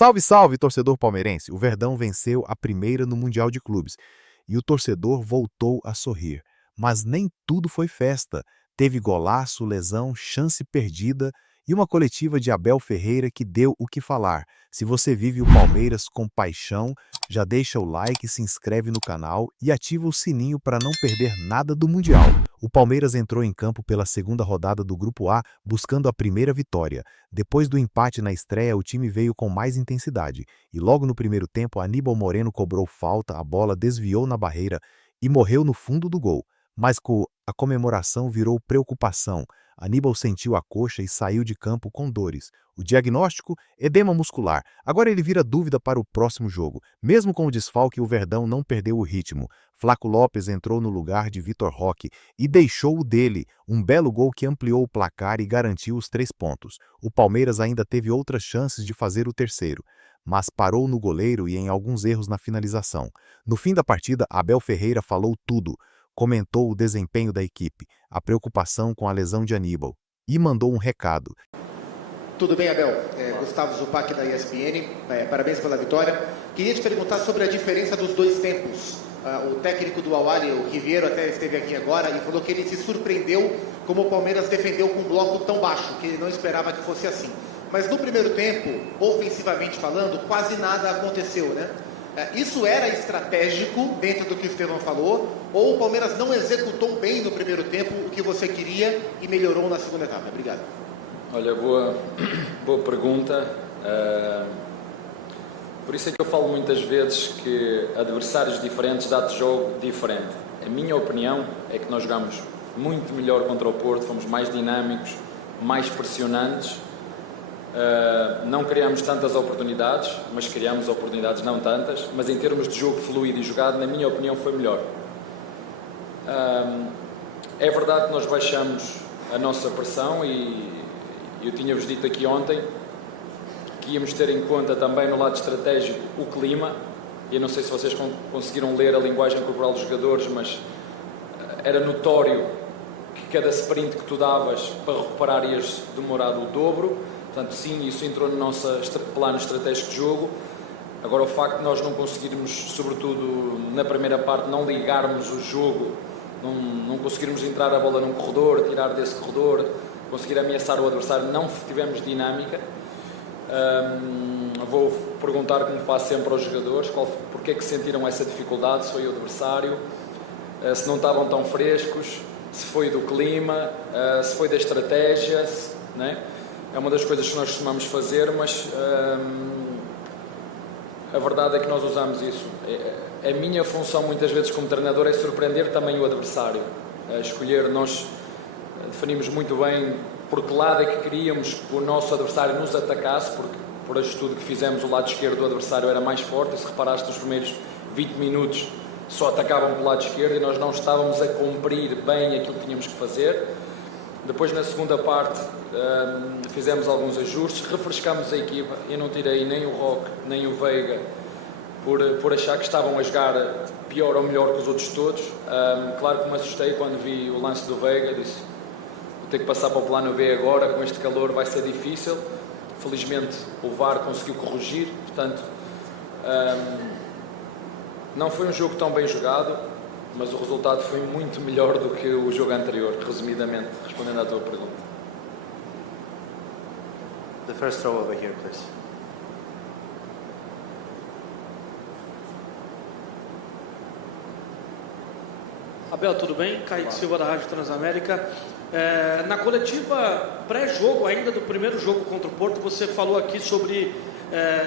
Salve, salve, torcedor palmeirense! O Verdão venceu a primeira no Mundial de Clubes e o torcedor voltou a sorrir. Mas nem tudo foi festa. Teve golaço, lesão, chance perdida e uma coletiva de Abel Ferreira que deu o que falar. Se você vive o Palmeiras com paixão, já deixa o like, se inscreve no canal e ativa o sininho para não perder nada do Mundial. O Palmeiras entrou em campo pela segunda rodada do Grupo A, buscando a primeira vitória. Depois do empate na estreia, o time veio com mais intensidade. E logo no primeiro tempo, Aníbal Moreno cobrou falta, a bola desviou na barreira e morreu no fundo do gol. Mas a comemoração virou preocupação. Aníbal sentiu a coxa e saiu de campo com dores. O diagnóstico? Edema muscular. Agora ele vira dúvida para o próximo jogo. Mesmo com o desfalque, o Verdão não perdeu o ritmo. Flaco Lopes entrou no lugar de Vitor Roque e deixou o dele, um belo gol que ampliou o placar e garantiu os 3 pontos. O Palmeiras ainda teve outras chances de fazer o terceiro, mas parou no goleiro e em alguns erros na finalização. No fim da partida, Abel Ferreira falou tudo. Comentou o desempenho da equipe, a preocupação com a lesão de Aníbal e mandou um recado. Tudo bem, Abel? Gustavo Zupac da ESPN, parabéns pela vitória. Queria te perguntar sobre a diferença dos dois tempos. O técnico do Al-Ahly, o Riviero, até esteve aqui agora e falou que ele se surpreendeu como o Palmeiras defendeu com um bloco tão baixo, que ele não esperava que fosse assim. Mas no primeiro tempo, ofensivamente falando, quase nada aconteceu, né? Isso era estratégico dentro do que o Estevão falou, ou o Palmeiras não executou bem no primeiro tempo o que você queria e melhorou na segunda etapa? Obrigado. Olha, boa pergunta. Por isso é que eu falo muitas vezes que adversários diferentes dão-te jogo diferente. A minha opinião é que nós jogamos muito melhor contra o Porto, fomos mais dinâmicos, mais pressionantes. Não criámos tantas oportunidades, mas criámos oportunidades não tantas, mas em termos de jogo fluido e jogado, na minha opinião, foi melhor. É verdade que nós baixamos a nossa pressão e eu tinha-vos dito aqui ontem que íamos ter em conta também no lado estratégico o clima. Eu não sei se vocês conseguiram ler a linguagem corporal dos jogadores, mas era notório que cada sprint que tu davas para recuperar ias demorar o dobro. Portanto, sim, isso entrou no nosso plano estratégico de jogo. Agora, o facto de nós não conseguirmos, sobretudo na primeira parte, não ligarmos o jogo, não conseguirmos entrar a bola num corredor, tirar desse corredor, conseguir ameaçar o adversário, não tivemos dinâmica. Vou perguntar, como faço sempre aos jogadores, porque é que sentiram essa dificuldade, se foi o adversário, se não estavam tão frescos, se foi do clima, se foi da estratégia, né? É uma das coisas que nós costumamos fazer, mas a verdade é que nós usamos isso. A minha função, muitas vezes, como treinador, é surpreender também o adversário. Escolher, nós definimos muito bem por que lado é que queríamos que o nosso adversário nos atacasse, porque, por este estudo que fizemos, o lado esquerdo do adversário era mais forte, e se reparaste, nos primeiros 20 minutos só atacavam pelo lado esquerdo e nós não estávamos a cumprir bem aquilo que tínhamos que fazer. Depois, na segunda parte, fizemos alguns ajustes, refrescámos a equipa. Eu não tirei nem o Roque, nem o Veiga, por achar que estavam a jogar pior ou melhor que os outros todos. Claro que me assustei quando vi o lance do Veiga, disse, vou ter que passar para o plano B agora, com este calor vai ser difícil. Felizmente, o VAR conseguiu corrigir, portanto, não foi um jogo tão bem jogado, mas o resultado foi muito melhor do que o jogo anterior, resumidamente, respondendo à tua pergunta. The first row over here, please. Abel, tudo bem? Kaique Silva da Rádio Transamérica. Na coletiva pré-jogo ainda do primeiro jogo contra o Porto, você falou aqui sobre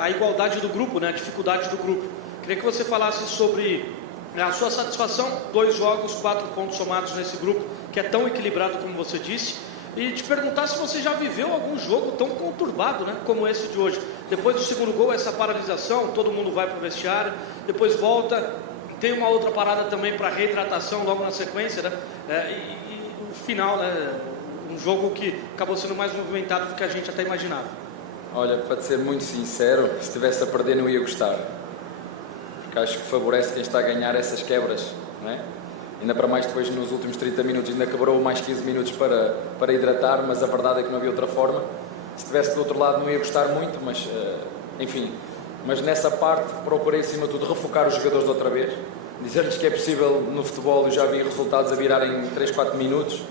a igualdade do grupo, né? A dificuldade do grupo. Queria que você falasse sobre a sua satisfação, 2 jogos, 4 pontos somados nesse grupo, que é tão equilibrado como você disse, e te perguntar se você já viveu algum jogo tão conturbado, né, como esse de hoje. Depois do segundo gol, essa paralisação, todo mundo vai para o vestiário, depois volta, tem uma outra parada também para reidratação logo na sequência, né, e o final, né, um jogo que acabou sendo mais movimentado do que a gente até imaginava. Olha, para ser muito sincero, se estivesse a perder não ia gostar. Acho que favorece quem está a ganhar essas quebras, não é? Ainda para mais depois, nos últimos 30 minutos, ainda quebrou mais 15 minutos para hidratar, mas a verdade é que não havia outra forma. Se estivesse do outro lado não ia gostar muito, mas enfim. Mas nessa parte procurei, acima de tudo, refocar os jogadores de outra vez, dizer-lhes que é possível no futebol, eu já vi resultados a virar em 3, 4 minutos,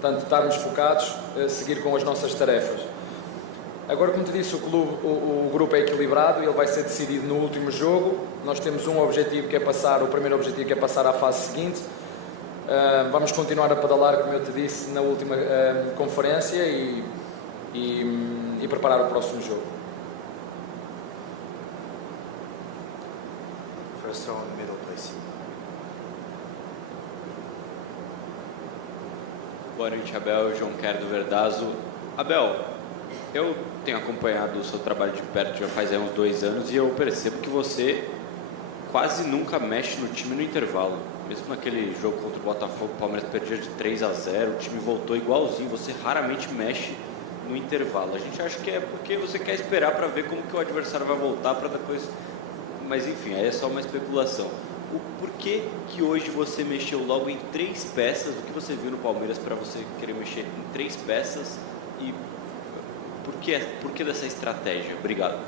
portanto, estarmos focados, seguir com as nossas tarefas. Agora, como te disse, o grupo é equilibrado, ele vai ser decidido no último jogo. Nós temos um objetivo que é passar, o primeiro objetivo que é passar à fase seguinte. Vamos continuar a pedalar, como eu te disse na última conferência, e preparar o próximo jogo. First row in the middle, please. Boa noite, Abel. João Quer do Verdazo. Abel, eu tenho acompanhado o seu trabalho de perto já faz uns 2 anos e eu percebo que você quase nunca mexe no time no intervalo. Mesmo naquele jogo contra o Botafogo, o Palmeiras perdia de 3-0, o time voltou igualzinho, você raramente mexe no intervalo. A gente acha que é porque você quer esperar para ver como que o adversário vai voltar para depois... Mas enfim, aí é só uma especulação. O porquê que hoje você mexeu logo em 3 peças, o que você viu no Palmeiras para você querer mexer em 3 peças e por que dessa estratégia? Obrigado.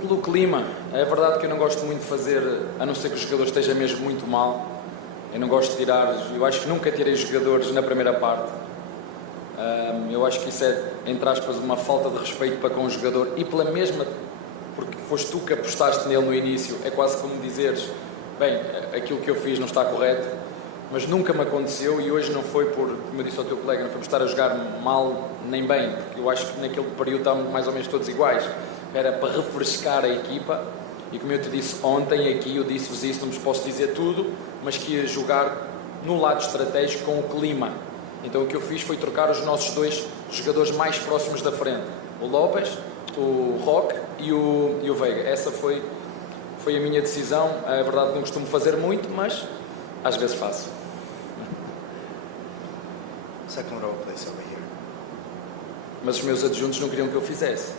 Pelo clima, é verdade que eu não gosto muito de fazer, a não ser que o jogador esteja mesmo muito mal. Eu não gosto de tirar, eu acho que nunca tirei jogadores na primeira parte. Eu acho que isso é, entre aspas, uma falta de respeito para com o jogador e pela mesma, porque foste tu que apostaste nele no início, é quase como dizeres, bem, aquilo que eu fiz não está correto, mas nunca me aconteceu e hoje não foi por, como eu disse ao teu colega, não foi por estar a jogar mal nem bem, porque eu acho que naquele período estávamos mais ou menos todos iguais, era para refrescar a equipa. E como eu te disse ontem aqui, eu disse-vos isso, não vos posso dizer tudo, mas que ia jogar no lado estratégico com o clima. Então o que eu fiz foi trocar os nossos 2 jogadores mais próximos da frente, o Lopes, o Roque e o Veiga. Essa foi a minha decisão. É verdade que não costumo fazer muito, mas às vezes faço. Second row, please, over here. Mas os meus adjuntos não queriam que eu fizesse.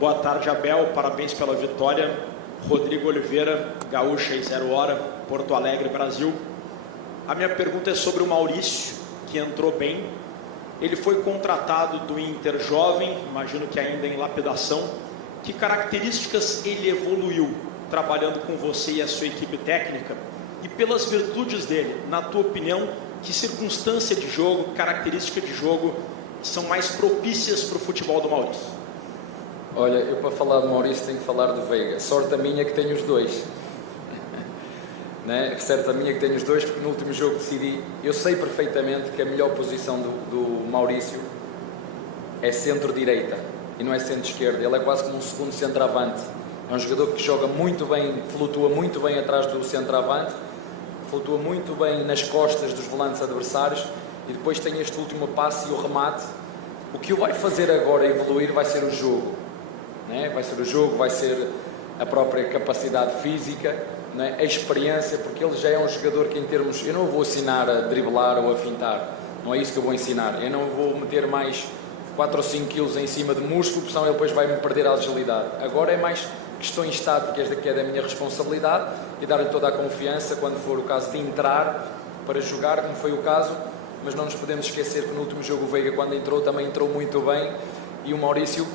Boa tarde, Abel. Parabéns pela vitória. Rodrigo Oliveira, Gaúcha e 0 Hora, Porto Alegre, Brasil. A minha pergunta é sobre o Maurício, que entrou bem. Ele foi contratado do Inter jovem, imagino que ainda em lapidação. Que características ele evoluiu trabalhando com você e a sua equipe técnica? E pelas virtudes dele, na tua opinião, que circunstância de jogo, característica de jogo são mais propícias para o futebol do Maurício? Olha, eu para falar do Maurício tenho que falar do Veiga. Sorte a minha que tenho os 2. Né? Certo a minha que tenho os 2, porque no último jogo decidi. Eu sei perfeitamente que a melhor posição do Maurício é centro-direita e não é centro-esquerda. Ele é quase como um segundo centroavante. É um jogador que joga muito bem, flutua muito bem atrás do centroavante, flutua muito bem nas costas dos volantes adversários e depois tem este último passe e o remate. O que o vai fazer agora evoluir vai ser o jogo. Né? Vai ser o jogo, vai ser a própria capacidade física, né? A experiência, porque ele já é um jogador que em termos, eu não vou ensinar a driblar ou a fintar, não é isso que eu vou ensinar, eu não vou meter mais 4 ou 5 quilos em cima de músculo, porque senão ele depois vai-me perder a agilidade. Agora é mais questões estáticas que é da minha responsabilidade e dar-lhe toda a confiança quando for o caso de entrar para jogar, como foi o caso, mas não nos podemos esquecer que no último jogo o Veiga, quando entrou, também entrou muito bem e o Maurício,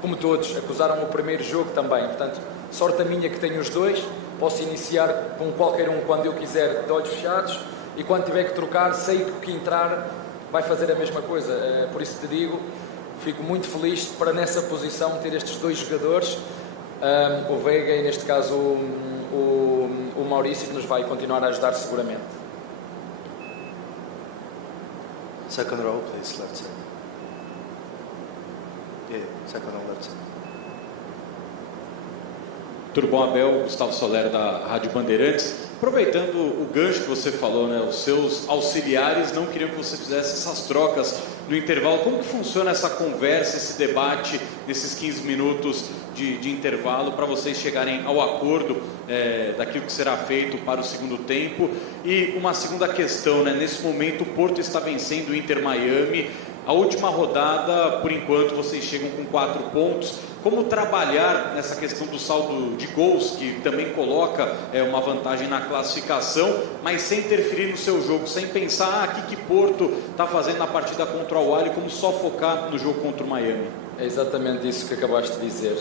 como todos, acusaram o primeiro jogo também. Portanto, sorte a minha que tenho os 2, posso iniciar com qualquer um quando eu quiser, de olhos fechados, e quando tiver que trocar, sei que o que entrar vai fazer a mesma coisa. Por isso te digo, fico muito feliz para nessa posição ter estes 2 jogadores, o Veiga e neste caso o Maurício, que nos vai continuar a ajudar seguramente. Second row, please, left side. Yeah, second row, left side. Tudo bom, Abel? Gustavo Soler, da Rádio Bandeirantes. Aproveitando o gancho que você falou, né? Os seus auxiliares não queriam que você fizesse essas trocas no intervalo. Como que funciona essa conversa, esse debate, nesses 15 minutos de intervalo, para vocês chegarem ao acordo daquilo que será feito para o segundo tempo? E uma segunda questão, né? Nesse momento o Porto está vencendo o Inter Miami, A última rodada, por enquanto, vocês chegam com 4 pontos. Como trabalhar nessa questão do saldo de gols, que também coloca uma vantagem na classificação, mas sem interferir no seu jogo, sem pensar o que Porto está fazendo na partida contra o Al-Ahly, como só focar no jogo contra o Miami? É exatamente isso que acabaste de dizer.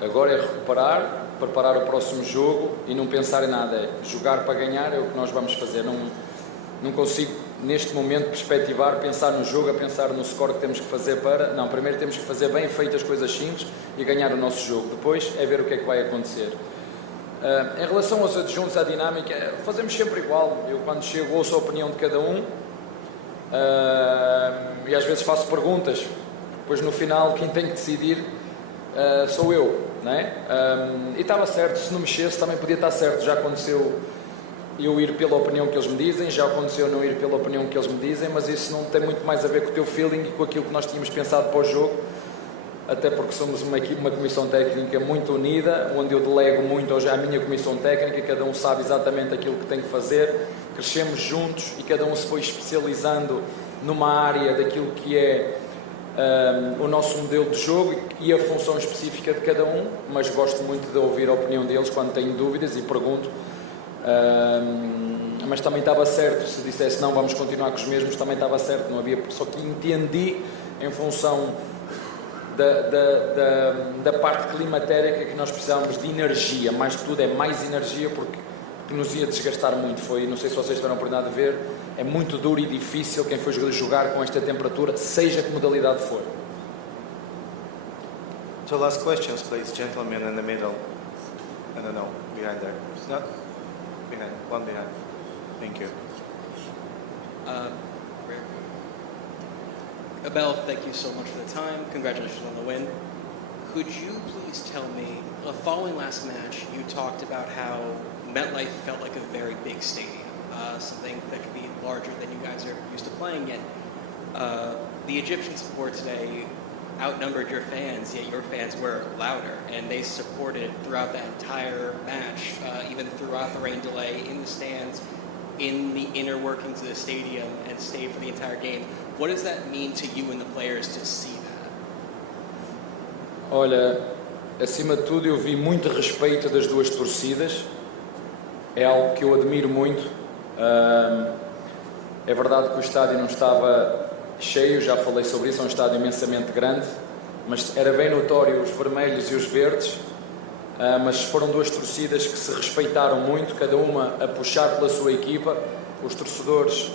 Agora é recuperar, preparar o próximo jogo e não pensar em nada. É jogar para ganhar, é o que nós vamos fazer. Não consigo, neste momento, perspectivar, pensar no jogo, a pensar no score que temos que fazer para... Não, primeiro temos que fazer bem feitas coisas simples e ganhar o nosso jogo. Depois é ver o que é que vai acontecer. Em relação aos adjuntos, à dinâmica, fazemos sempre igual. Eu, quando chego, ouço a opinião de cada um e às vezes faço perguntas. Depois, no final, quem tem que decidir sou eu, não é? E estava certo, se não mexesse também podia estar certo. Já aconteceu eu ir pela opinião que eles me dizem, já aconteceu não ir pela opinião que eles me dizem, mas isso não tem muito mais a ver com o teu feeling e com aquilo que nós tínhamos pensado para o jogo, até porque somos uma comissão técnica muito unida, onde eu delego muito hoje à minha comissão técnica, cada um sabe exatamente aquilo que tem que fazer, crescemos juntos e cada um se foi especializando numa área daquilo que é o nosso modelo de jogo e a função específica de cada um, mas gosto muito de ouvir a opinião deles quando tenho dúvidas e pergunto. Mas também estava certo, se dissesse não, vamos continuar com os mesmos, também estava certo, não havia, só que entendi em função da parte climatérica que nós precisávamos de energia, mais que tudo é mais energia porque nos ia desgastar muito. Foi, não sei se vocês tiveram a oportunidade de ver, é muito duro e difícil quem foi jogar com esta temperatura, seja que modalidade for. So last questions, please, gentlemen in the middle. No, behind there. Not behind, one behind. Thank you. Abel, thank you so much for the time. Congratulations on the win. Could you please tell me, following last match, you talked about how MetLife felt like a very big stadium, something that could be larger than you guys are used to playing in. The Egyptian support today outnumbered your fans, yet your fans were louder, and they supported throughout that entire match, even throughout the rain delay, in the stands, in the inner workings of the stadium, and stayed for the entire game. What does that mean to you and the players to see that? Olha, acima de tudo eu vi muito respeito das duas torcidas, é algo que eu admiro muito. É verdade que o estádio não estava cheio, já falei sobre isso, é um estádio imensamente grande, mas era bem notório os vermelhos e os verdes, mas foram duas torcidas que se respeitaram muito, cada uma a puxar pela sua equipa. Os torcedores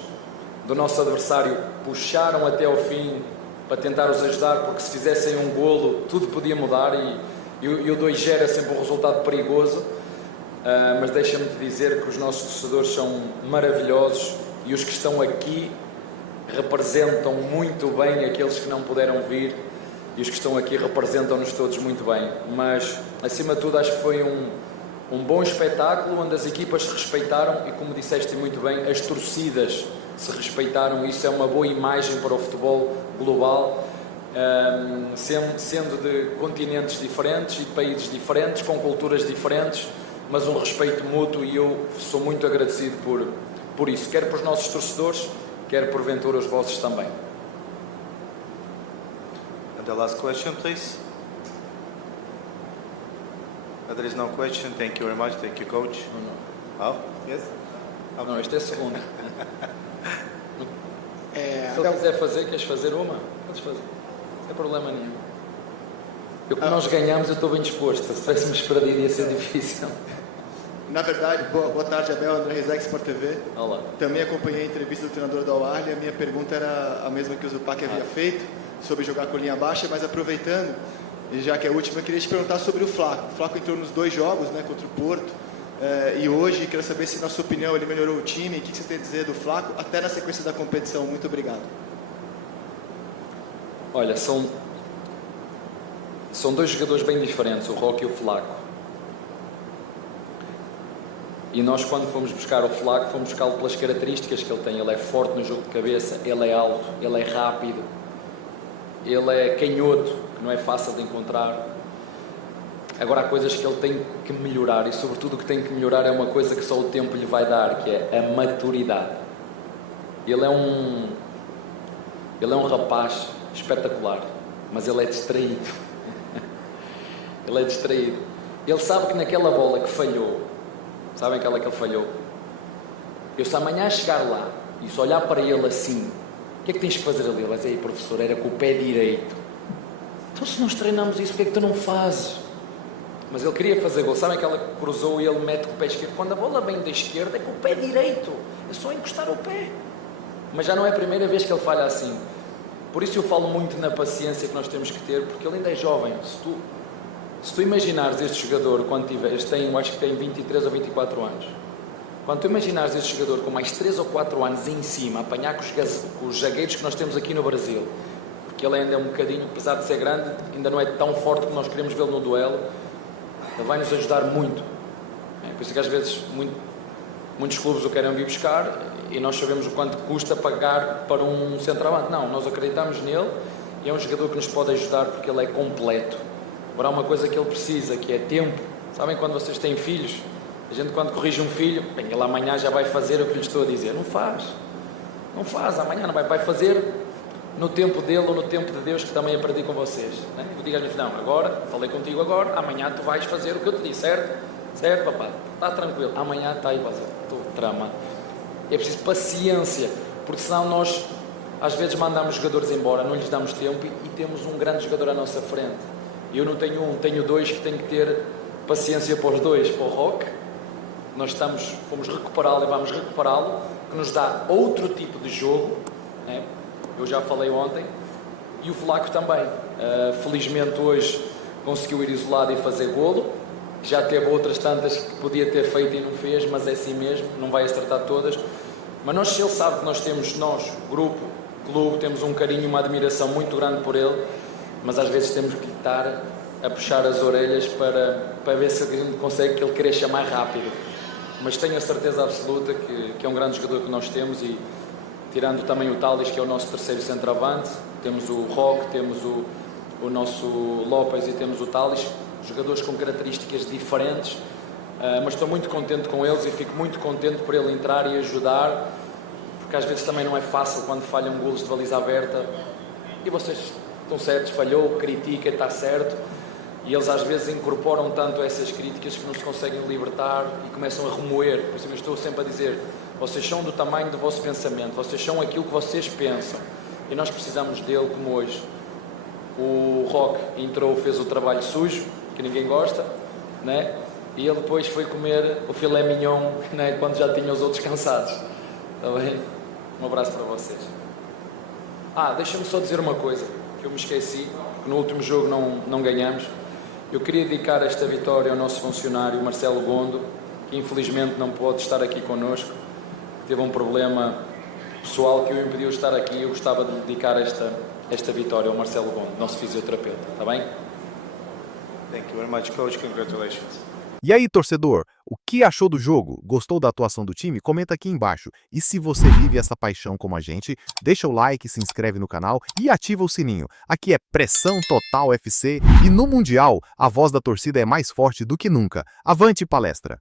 do nosso adversário puxaram até ao fim para tentar os ajudar, porque se fizessem um golo tudo podia mudar e o 2-0 é sempre um resultado perigoso. Mas deixa-me te dizer que os nossos torcedores são maravilhosos e os que estão aqui representam muito bem aqueles que não puderam vir, e os que estão aqui representam-nos todos muito bem. Mas acima de tudo acho que foi um bom espetáculo onde as equipas se respeitaram e, como disseste muito bem, as torcidas se respeitaram. Isso é uma boa imagem para o futebol global, sendo de continentes diferentes e de países diferentes, com culturas diferentes, mas um respeito mútuo, e eu sou muito agradecido por isso, quer para os nossos torcedores, quer porventura os vossos também. And the last question, please. There is no question. Thank you very much. Thank you, coach. Não. Oh, yes? Não, este é a segunda. Se Abel, ele quiser fazer, queres fazer uma? Podes fazer, sem problema nenhum. Que nós ganhamos, eu estou bem disposto. Se tivéssemos perdido ia ser difícil. na verdade, boa tarde, Abel, André Rizek, Sport TV. Olá. Também acompanhei a entrevista do treinador do Al-Ahly. A minha pergunta era a mesma que o Zupac havia feito, sobre jogar com linha baixa, mas aproveitando, e já que é a última, eu queria te perguntar sobre o Flaco. O Flaco entrou nos 2 jogos, né, contra o Porto, e hoje, quero saber se, na sua opinião, ele melhorou o time. O que você tem a dizer do Flaco, até na sequência da competição? Muito obrigado. Olha, são 2 jogadores bem diferentes, o Roque e o Flaco. E nós, quando fomos buscar o Flaco, fomos buscá-lo pelas características que ele tem. Ele é forte no jogo de cabeça, ele é alto, ele é rápido, ele é canhoto, que não é fácil de encontrar. Agora, há coisas que ele tem que melhorar, e sobretudo o que tem que melhorar é uma coisa que só o tempo lhe vai dar, que é a maturidade. Ele é Ele é um rapaz espetacular, mas ele é distraído. Ele é distraído. Ele sabe que naquela bola que falhou, sabem aquela que ele falhou? Eu se amanhã chegar lá e se olhar para ele assim, o que é que tens que fazer ali? Ele vai dizer, ei, professor, era com o pé direito. Então se nós treinamos isso, porque é que tu não fazes? Mas ele queria fazer gol. Sabem aquela que cruzou e ele mete com o pé esquerdo? Quando a bola vem da esquerda é com o pé direito. É só encostar o pé. Mas já não é a primeira vez que ele falha assim. Por isso eu falo muito na paciência que nós temos que ter, porque ele ainda é jovem. Se tu imaginares este jogador, quando tiveres, eu acho que tem 23 ou 24 anos. Quando tu imaginares este jogador com mais 3 ou 4 anos em cima, apanhar com os zagueiros que nós temos aqui no Brasil, porque ele ainda é um bocadinho, apesar de ser grande, ainda não é tão forte como nós queremos vê-lo no duelo, ele vai nos ajudar muito. Por isso que às vezes muitos clubes o querem vir buscar e nós sabemos o quanto custa pagar para um centroavante. Não, nós acreditamos nele e é um jogador que nos pode ajudar porque ele é completo. Agora há uma coisa que ele precisa, que é tempo. Sabem quando vocês têm filhos? A gente quando corrige um filho, bem, ele amanhã já vai fazer o que lhe estou a dizer. Não faz, amanhã não vai fazer no tempo dele ou no tempo de Deus, que também aprendi com vocês. Né? Eu digo às vezes, não, agora, falei contigo agora, amanhã tu vais fazer o que eu te disse, certo? Certo, papá? Está tranquilo. Amanhã está aí, tu trama. É preciso paciência, porque senão nós, às vezes, mandamos jogadores embora, não lhes damos tempo e temos um grande jogador à nossa frente. Eu não tenho um, tenho dois que tenho que ter paciência para os dois. Para o Roque, nós fomos recuperá-lo e vamos recuperá-lo, que nos dá outro tipo de jogo, né? Eu já falei ontem, e o Flaco também. Felizmente hoje conseguiu ir isolado e fazer golo. Já teve outras tantas que podia ter feito e não fez, mas é assim mesmo, não vai acertar todas. Mas ele sabe que nós, grupo, clube, temos um carinho, uma admiração muito grande por ele, mas às vezes temos que estar a puxar as orelhas para ver se a gente consegue que ele cresça mais rápido. Mas tenho a certeza absoluta que é um grande jogador que nós temos e tirando também o Talis, que é o nosso terceiro centroavante, temos o Roque, temos o nosso Lopes e temos o Talis, jogadores com características diferentes, mas estou muito contente com eles e fico muito contente por ele entrar e ajudar, porque às vezes também não é fácil quando falham golos de baliza aberta, e vocês estão certos, falhou, critica, está certo, e eles às vezes incorporam tanto essas críticas que não se conseguem libertar e começam a remoer. Por isso eu estou sempre a dizer, vocês são do tamanho do vosso pensamento, vocês são aquilo que vocês pensam, e nós precisamos dele como hoje. O Roque entrou, fez o trabalho sujo, que ninguém gosta, né? E ele depois foi comer o filé mignon, né? Quando já tinha os outros cansados. Está bem? Um abraço para vocês. Deixa-me só dizer uma coisa, que eu me esqueci, porque no último jogo não ganhamos. Eu queria dedicar esta vitória ao nosso funcionário Marcelo Gondo, que infelizmente não pode estar aqui connosco. Teve um problema pessoal que o impediu de estar aqui. Eu gostava de dedicar esta vitória ao Marcelo Gondo, nosso fisioterapeuta. Está bem? Thank you very much, coach. Congratulations. E aí, torcedor, o que achou do jogo? Gostou da atuação do time? Comenta aqui embaixo. E se você vive essa paixão como a gente, deixa o like, se inscreve no canal e ativa o sininho. Aqui é Pressão Total FC e no Mundial, a voz da torcida é mais forte do que nunca. Avante palestra!